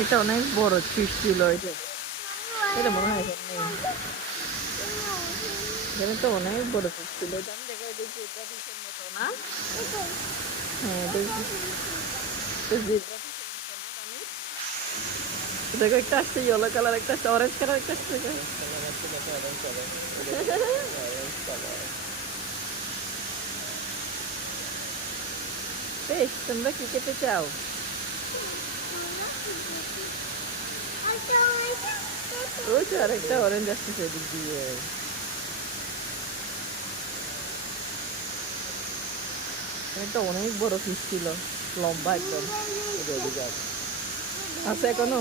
একটা অনেক বড় ফিশ ছিল এটা। এটা মনে হয় এখন নেই। এখানে তো অনেক বড় ফিশ ছিল। এটা আমি দেখাই দিই জেব্রা ফিশের মতো না? হ্যাঁ দেখি। তো জেব্রা ফিশের মতো না দামি? দেখো একটা আসছে ইয়েলো কালার, একটা আসছে অরেঞ্জ কালার, একটা আসছে বেশ, তোমরা কি খেতে চাও? ওই তো আরেকটা অরেঞ্জ আসতেছে এদিক দিয়ে। একটা অনেক বড় ফিশ ছিল, লম্বা একদম। আছে এখনো?